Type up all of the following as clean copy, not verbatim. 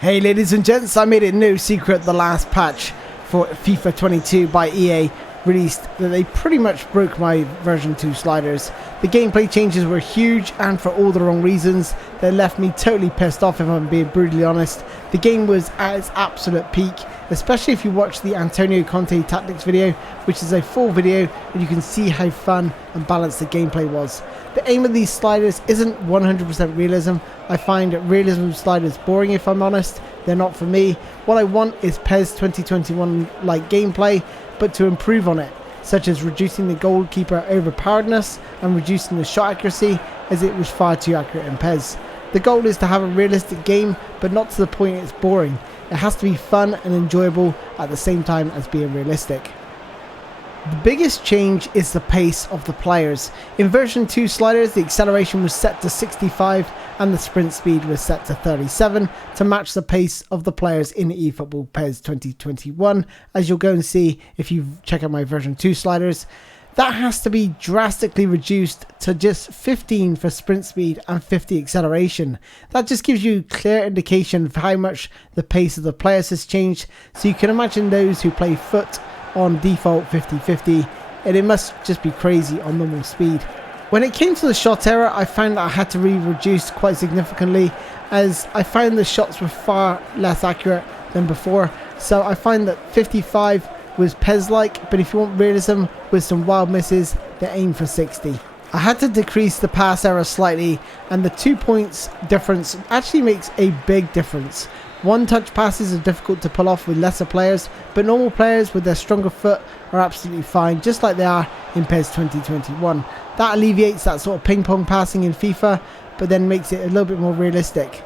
Hey ladies and gents, I made it no secret the last patch for FIFA 22 by EA released that they pretty much broke my version 2 sliders. The gameplay changes were huge and for all the wrong reasons. They left me totally pissed off if I'm being brutally honest. The game was at its absolute peak, especially if you watch the Antonio Conte tactics video, which is a full video and you can see how fun and balanced the gameplay was. The aim of these sliders isn't 100% realism. I find realism sliders boring if I'm honest. They're not for me. What I want is PES 2021 like gameplay, but to improve on it, such as reducing the goalkeeper overpoweredness and reducing the shot accuracy, as it was far too accurate in PES. The goal is to have a realistic game, but not to the point it's boring. It has to be fun and enjoyable at the same time as being realistic. The biggest change is the pace of the players. In version 2 sliders, the acceleration was set to 65 and the sprint speed was set to 37 to match the pace of the players in eFootball PES 2021, as you'll go and see if you check out my version 2 sliders. That has to be drastically reduced to just 15 for sprint speed and 50 acceleration. That just gives you clear indication of how much the pace of the players has changed, so you can imagine those who play foot on default 50-50, and it must just be crazy on normal speed. When it came to the shot error, I found that I had to reduce quite significantly, as I found the shots were far less accurate than before. So I find that 55 was PES-like, but if you want realism with some wild misses, they aim for 60. I had to decrease the pass error slightly, and the 2 points difference actually makes a big difference. One-touch passes are difficult to pull off with lesser players, but normal players with their stronger foot are absolutely fine, just like they are in PES 2021. That alleviates that sort of ping-pong passing in FIFA, but then makes it a little bit more realistic.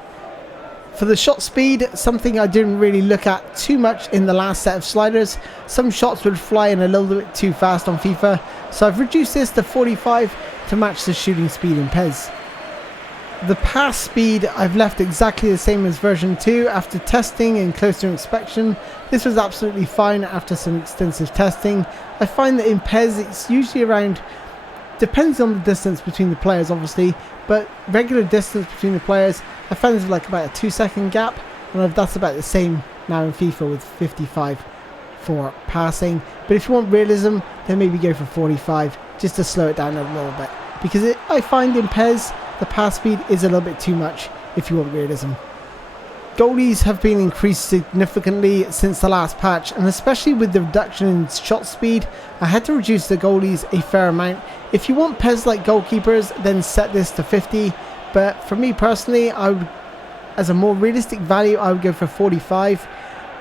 For the shot speed, something I didn't really look at too much in the last set of sliders. Some shots would fly in a little bit too fast on FIFA, so I've reduced this to 45 to match the shooting speed in PES. The pass speed I've left exactly the same as version 2 after testing and closer inspection. This was absolutely fine after some extensive testing. I find that in PES it's usually around, depends on the distance between the players obviously, but regular distance between the players I found there's like about a 2-second gap, and that's about the same now in FIFA with 55 for passing. But if you want realism, then maybe go for 45 just to slow it down a little bit, because I find in PES the pass speed is a little bit too much if you want realism. Goalies have been increased significantly since the last patch, and especially with the reduction in shot speed, I had to reduce the goalies a fair amount. If you want PES like goalkeepers, then set this to 50, but for me personally, I would, as a more realistic value, I would go for 45.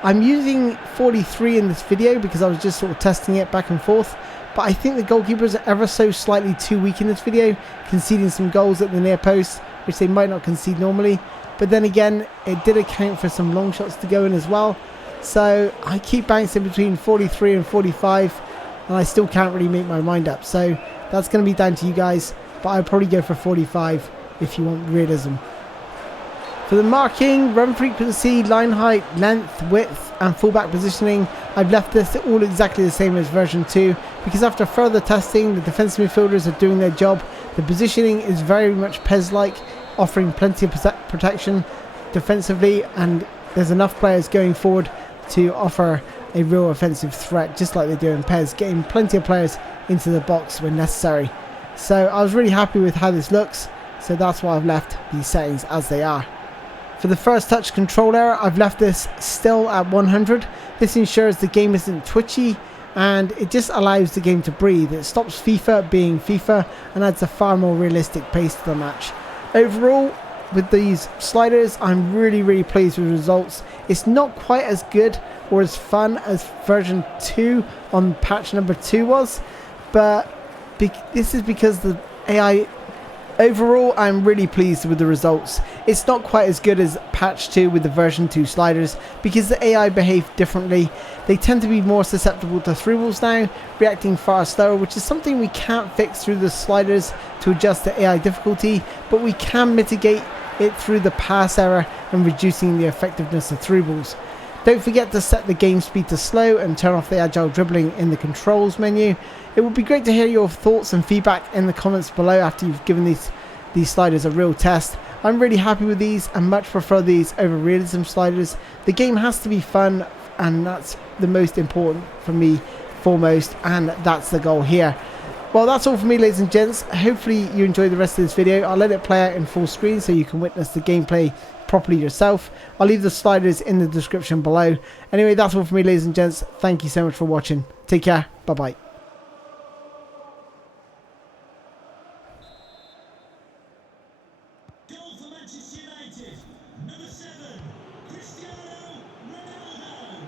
I'm using 43 in this video because I was just sort of testing it back and forth, but I think the goalkeepers are ever so slightly too weak in this video, conceding some goals at the near post, which they might not concede normally. But then again, it did account for some long shots to go in as well. So I keep bouncing between 43 and 45, and I still can't really make my mind up. So that's going to be down to you guys, but I'd probably go for 45 if you want realism. For the marking, run frequency, line height, length, width and fullback positioning, I've left this all exactly the same as version 2, because after further testing, the defensive midfielders are doing their job. The positioning is very much PES-like, offering plenty of protection defensively, and there's enough players going forward to offer a real offensive threat, just like they do in PES, getting plenty of players into the box when necessary. So I was really happy with how this looks, so that's why I've left these settings as they are. For the first touch control error, I've left this still at 100. This ensures the game isn't twitchy, and it just allows the game to breathe. It stops FIFA being FIFA and adds a far more realistic pace to the match. Overall, with these sliders, I'm really pleased with the results. It's not quite as good or as fun as version 2 on patch number 2 was, but this is because the AI. Overall, I'm really pleased with the results. It's not quite as good as patch 2 with the version 2 sliders, because the AI behave differently. They tend to be more susceptible to through balls now, reacting far slower, which is something we can't fix through the sliders to adjust the AI difficulty, but we can mitigate it through the pass error and reducing the effectiveness of through balls. Don't forget to set the game speed to slow and turn off the agile dribbling in the controls menu. It would be great to hear your thoughts and feedback in the comments below after you've given these sliders a real test. I'm really happy with these and much prefer these over realism sliders. The game has to be fun, and that's the most important for me foremost, and that's the goal here. Well, that's all for me, ladies and gents. Hopefully you enjoyed the rest of this video. I'll let it play out in full screen so you can witness the gameplay properly yourself. I'll leave the sliders in the description below. Anyway, that's all for me, ladies and gents. Thank you so much for watching. Take care. Bye bye. Goal for Manchester United, number 7, Cristiano Ronaldo.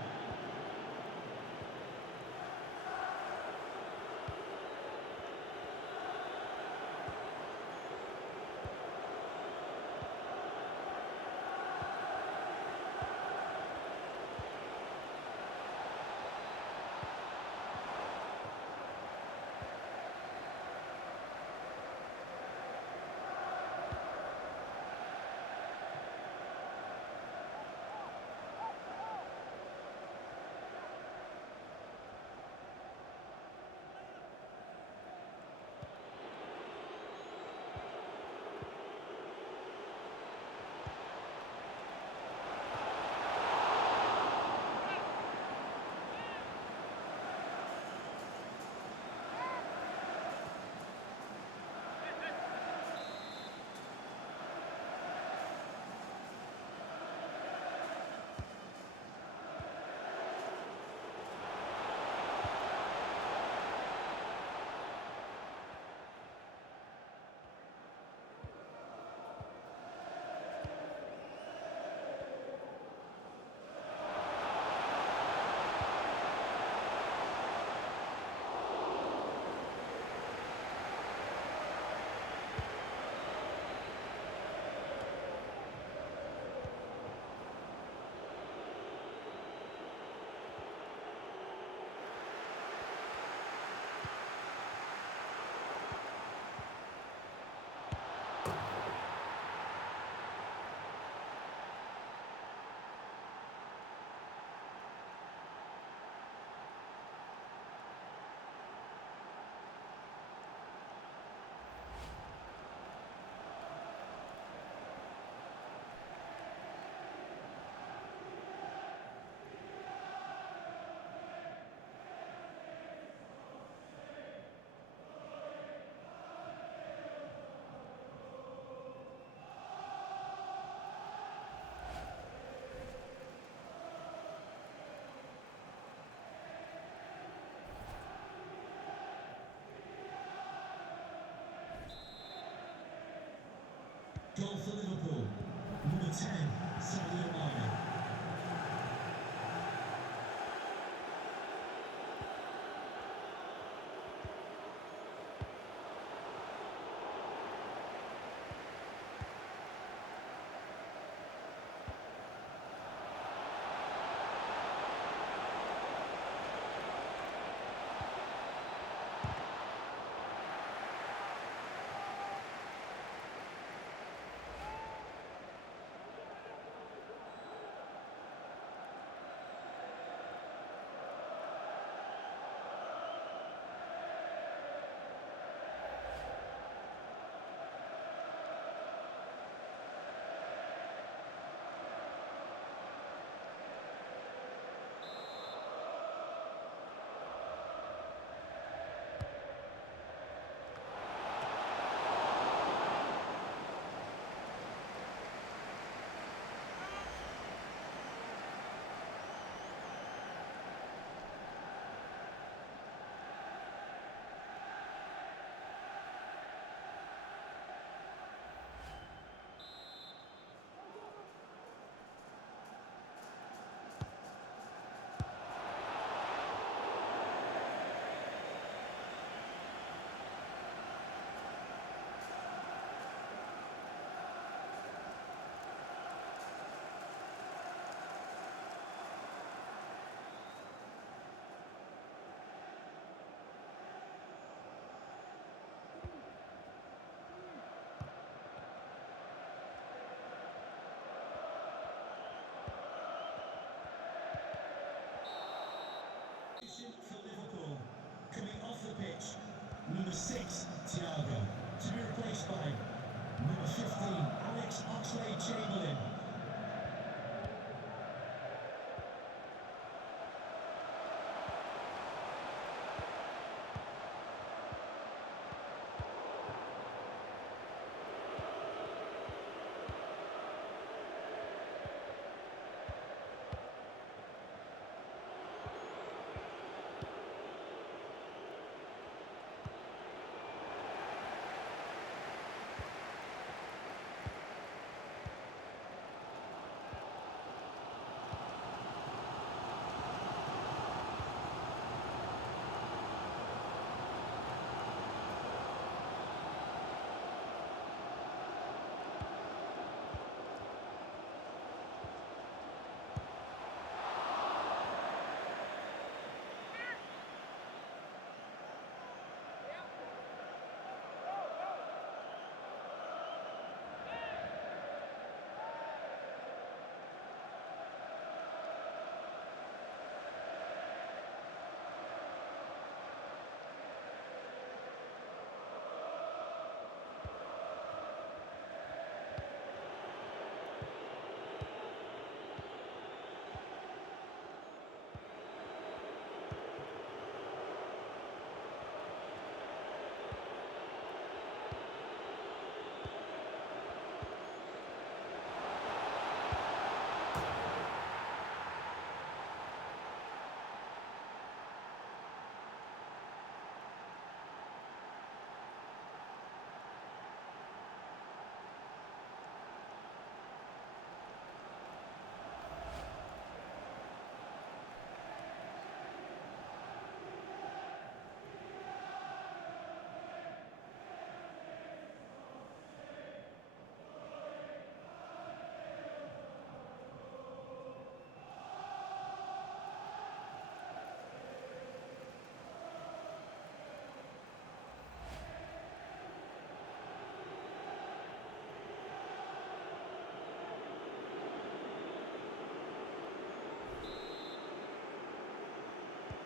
Goal for Liverpool, number 10, Sadio Mane. For Liverpool, coming off the pitch, number 6, Thiago, to be replaced by number 15, Alex Oxlade-Chamberlain.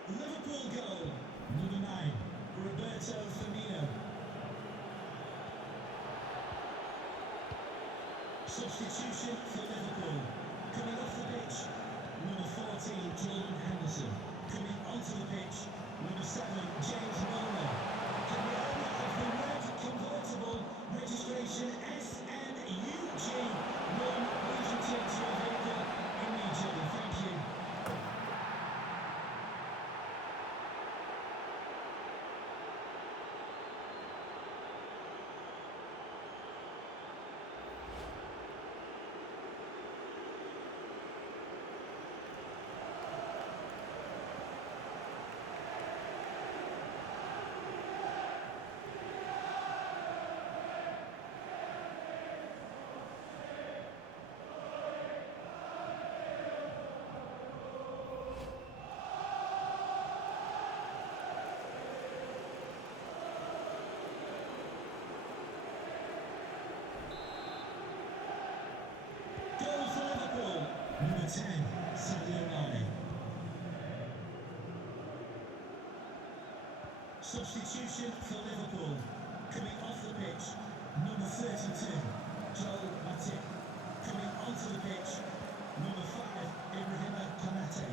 Liverpool goal, number 9, Roberto Firmino. Substitution for Liverpool. Coming off the pitch, number 14, Jordan Henderson. Coming onto the pitch, number 7, James Milner. Can the owner of the red convertible registration SNUG 1 please return to your vehicle immediately? Thank you. Number 10, Sadio Mane. Substitution for Liverpool. Coming off the pitch, number 32, Joel Matip. Coming onto the pitch, number 5, Ibrahima Konate.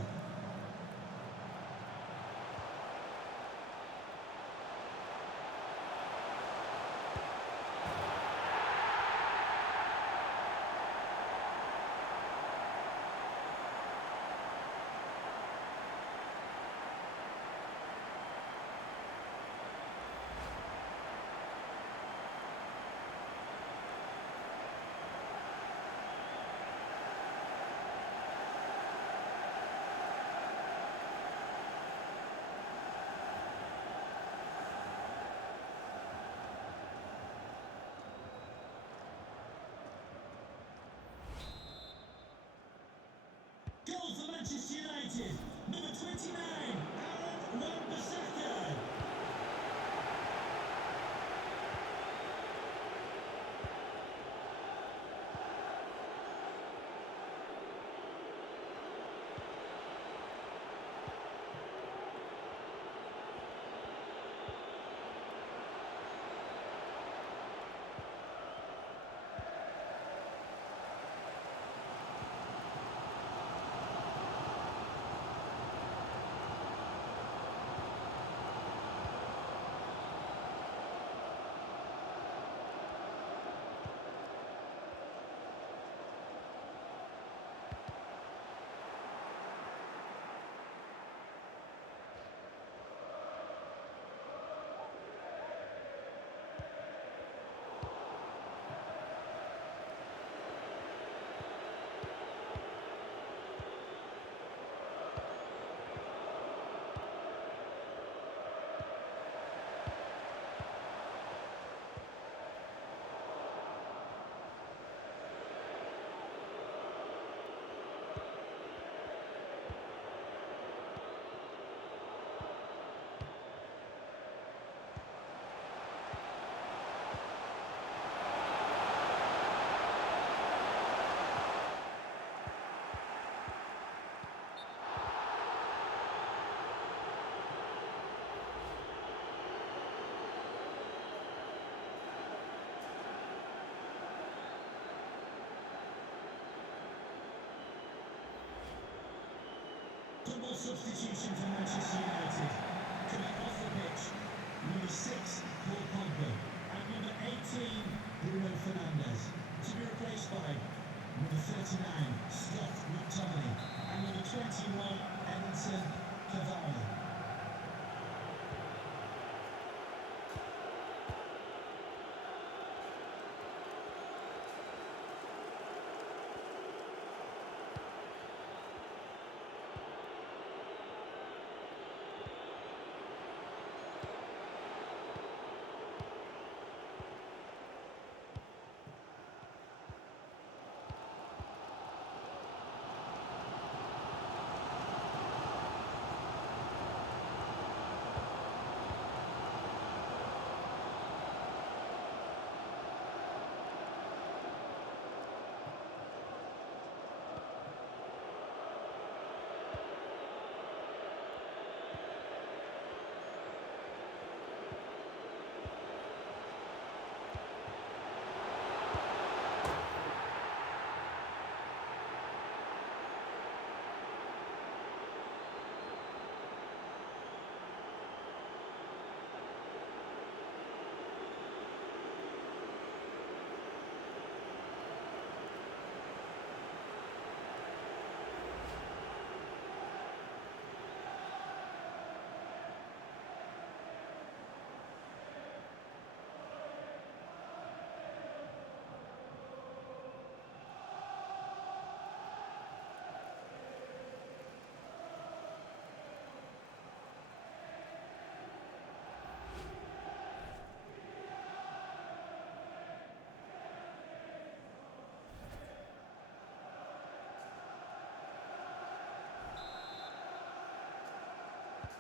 Goal for Manchester United, number 29, Aaron Wan-Bissaka. Double substitution for Manchester United. Coming off the pitch, number 6, Paul Pogba, and number 18, Bruno Fernandes, to be replaced by number 39, Scott McTominay, and number 21, Edinson Cavani.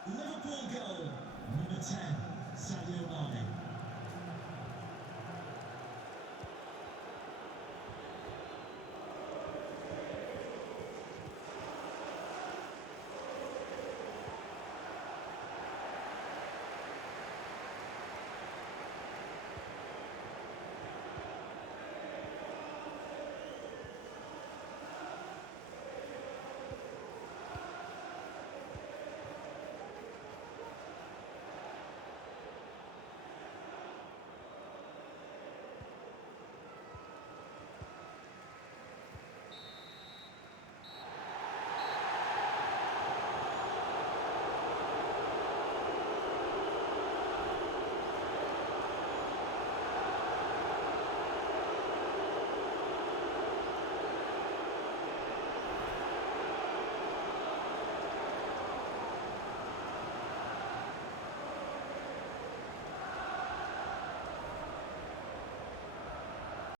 Liverpool goal, number 10, Sadio Mane.